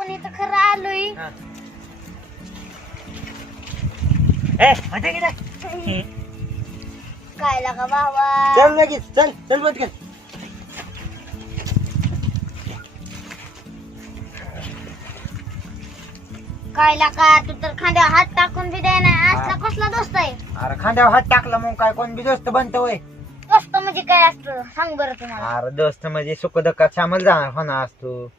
आपण इथं खरं आलोय. काय लागा बाबा. चल लगेच चल चल बंद कर. काय लागा तू तर खांद्यावर हात टाकून बी द्याय नाही. असला कसला दोस्त आहे. अरे खांद्यावर हात टाकला मग काय कोण बी दोस्त बनतो वय. दोस्त म्हणजे काय असतं सांग बरं तुम्हाला. अरे दोस्त म्हणजे सुख दुःखात सामील होणार असतो.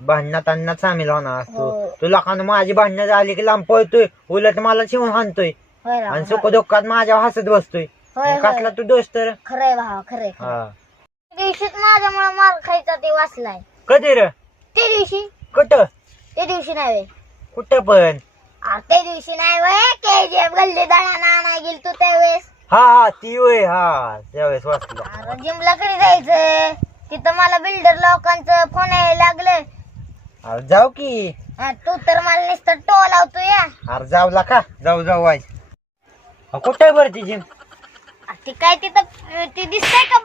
भांडणात अन्नात सामील होणार असतो. तुला का माझी भांडणं झाली की लांब पळतोय. उलट मला शिवून हाणतोय आणि सुख दुःखात माझ्या हसत बसतोय. कसला तू दोस्त रे. खरंय भावा खरंय. दिवशीच माझ्यामुळे मार खायचा ते वाचलाय. कधी रे. ते दिवशी. कुठं. ते दिवशी नाही वे. कुठं पण. ते दिवशी नाही वय. KGF गल्ली दळा नाही गेल तू त्यावेळेस. हा ती वय. हा त्यावेळेस वाचलं. अरे जिमला कधी जायचं. तिथं मला बिल्डर लोकांचं फोन यायला लागले. अरे जाऊ की. तू तर मला नुसतं टो लावतो या. अरे जाऊला का. जाऊ जाऊ वाईस. कुठे बरं ती जिम. ती काय तिथं ती दिसतंय का.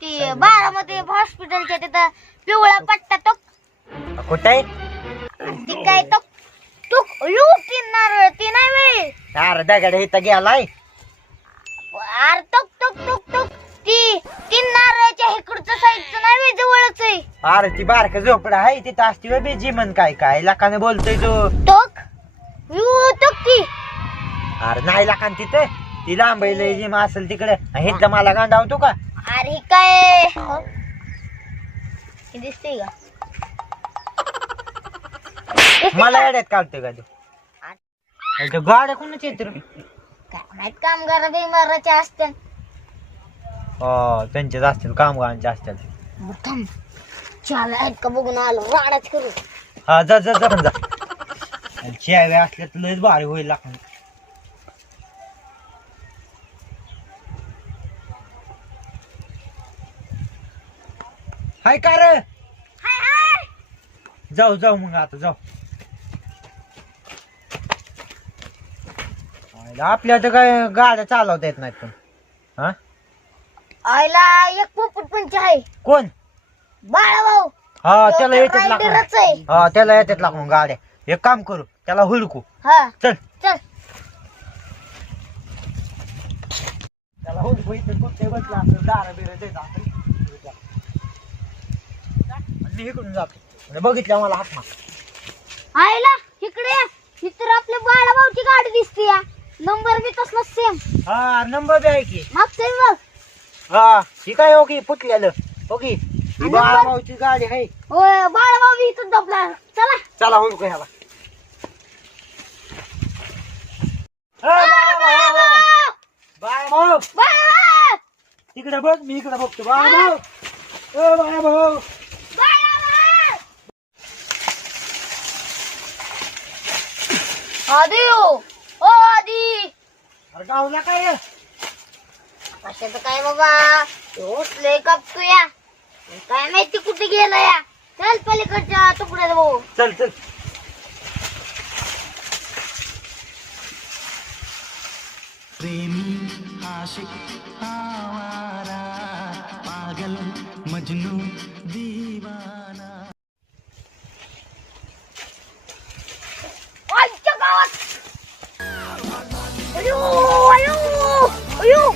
ती बारामती हॉस्पिटलच्या तिथं पिवळा पट्टा तो. कुठे. ती काय तो तू नारळ ती नाही वे. अरे दगड इथं गेलाय. अरे टोक टोक टोक टोक ती तीन नारळाच्या इकडचं साईडचं नाही वे जवळच आहे. अरे ती बारक झोपडा आहे तिथं असती वे बिजी म्हण. काय काय लाखाने बोलतोय तू. टोक टोक ती. अरे नाही लाखान तिथं. ती लांबईला जिम असेल तिकडे. हे मला गांडावतो का. अरे काय दिसते का. मला येड्यात काढतोय का तू. गाड्या कोणाच्या येत रे. काय माहित कामगार बिमाराच्या असत्या. त्यांचेच असतील कामगारांचे असतील. चाल आहेत का बघून आलो राडाच करू. हा जा जा जा जा. शेव्या असल्या तर लयच भारी होईल लाखान. हाय का रे. जाऊ जाऊ मग आता जाऊ. आपल्या तर काय गाड्या चालवता येत नाहीत पण. हा आईला एक पोपट पंच आहे. कोण. बाळा भाऊ. हा त्याला येतात रायडरच आहे. हा त्याला येतात लागून गाड्या. एक काम करू त्याला हुडकू. हा चल चल. त्याला हुडकू. इथे कुठे बसला असेल दारा बिरा देत असेल. मी इकडून जातो. बघितल्या मला हात मार. आईला इकडे इतर आपल्या बाळा भाऊची गाडी दिसते या. नंबर बी तसला सेम. हा नंबर बी आहे की. मागचं बघ. हा ही काय हो की फुटलेलं. हो की बाळाभाऊची गाडी आहे. होय बाळा भाऊ बी इथं दबला. चला चला हुडकू ह्याला. बाळाभाऊ बाळा तिकडे बघ. मी इकडे बघतो. बाळाभाऊ. बाळाभाऊ. आधी ओ आधी. अरे गावला काय. कशाचं काय बाबा. उचले कापतो या. काय माहिती कुठे गेला या. चल पलीकडच्या तुकड्यात भाऊ. चल चल. प्रेमी आशिक आवारा पागल मजनू दीवाना. आजच्या गावात. अयो अयो अयो.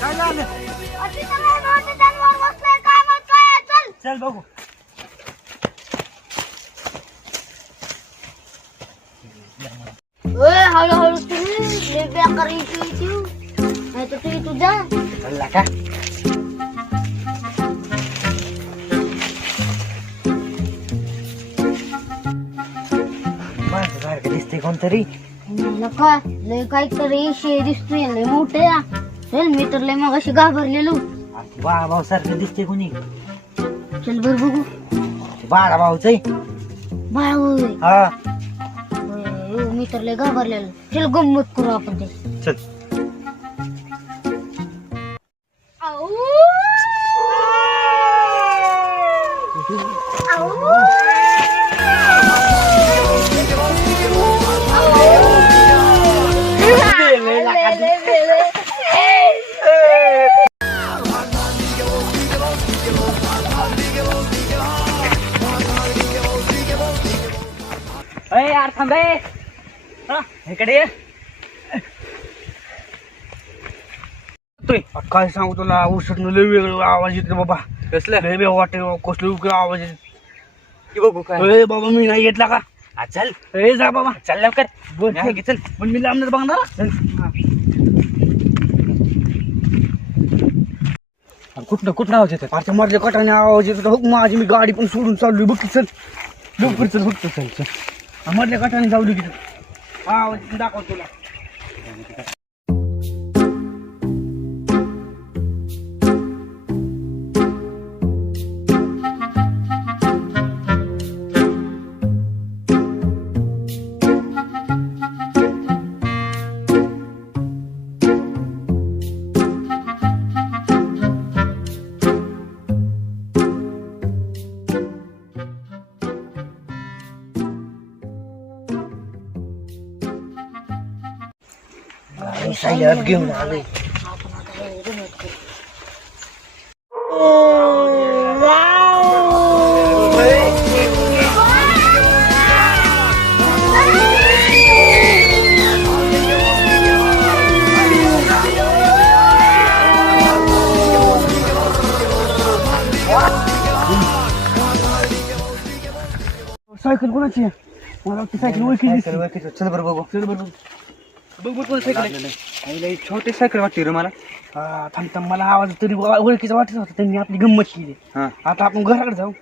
काय झालं. चल बघू. हळूहळू तुम्ही बेकार इश्यू नाही तर तुम्ही तुझा. चल का. माझं सारखं दिसतंय कोणतरी. नका लय काहीतरी इशे दिसतोय लय मोठे. चल मी तर लय मग अशी घाबरलेलो. बाळाभाऊ सारखं दिसतंय कोणी. चल बर बघू. बाळाभाऊच आहे. बाळा होय. हा मी तर लय घाबरलेलो. चल गंमत करू आपण ते. चल. थांब रे. हा, इकडे ये. काय सांगू तुला उसट लय वेगळं आवाज येतो बाबा. कसलं लय वेगळं वाटतं कसलं वेगळं आवाज येतो बघू काय बाबा मी नाही घेतला का. चल जा बाबा चल लवकर चल पण मी लांबच बघणार. कुठं आवाज येतात आता मधल्या कटाने आवाज येतो बघ माझी मी गाडी पण सोडून चाललोय बघ की चल लवकर चल बघ चल चल मधल्या कटाने जाऊ की आवाज दाखव तुला. घेऊन आले सायकल कोणाची आहे मला वाटतं सायकल ओळखीची. चल बरं बघू चल बरं बघ बघ सायकल छोटी सायकल वाटते रे मला. थांब मला आवाज तरी ओळखीचा वाटत होता त्यांनी आपली गंमत केली. आता आपण घराकडे जाऊ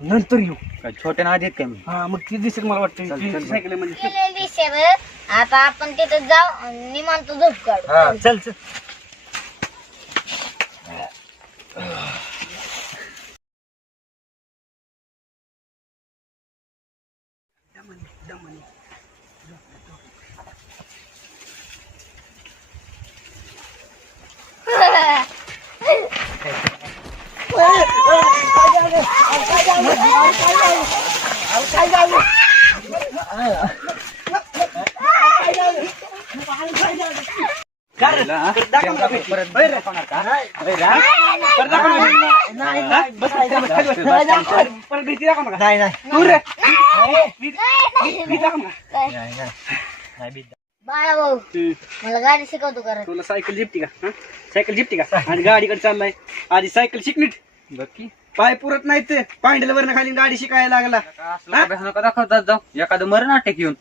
नंतर येऊ. काय छोट्या ना आधी काय हा मग ती दिसेल मला वाटतं सायकल म्हणजे दिसेल. आता आपण तिथं जाऊ निवांत झोप काढू. चल चल बाळा भाऊ मला गाडी शिकवतो करा. तुला सायकल जिपती का सायकल जिपती का आणि गाडीकडे चाललाय आधी सायकल शिक नीट बघ पाय पुरत नाही ते पांढऱ्या वरनं खाली गाडी शिकायला लागला. दाखवतात जाऊ एखादं मरण अटॅक येऊन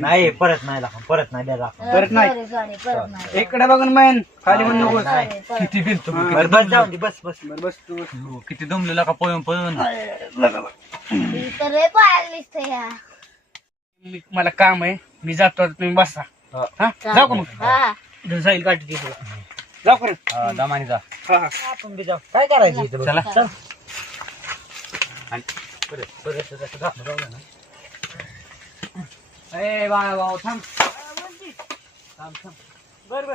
नाही परत नाही द्या परत नाही सॉरी परत नाही. इकडे बघून मैन खाली म्हणून नको. किती बिल बस जाऊ दे बस बस बस तू किती दमलेला का पळून पळून. तर लय पाहायला दिसतंय या. मला काम आहे मी जातो आता तुम्ही बसा. हा जाऊ का मग हा जाईल गाडी ती तुला जाऊ खरं दमानी जा. हा हा आपण बी जाऊ काय करायचं इथं चला चल. ए बाळा भाऊ थांब बरं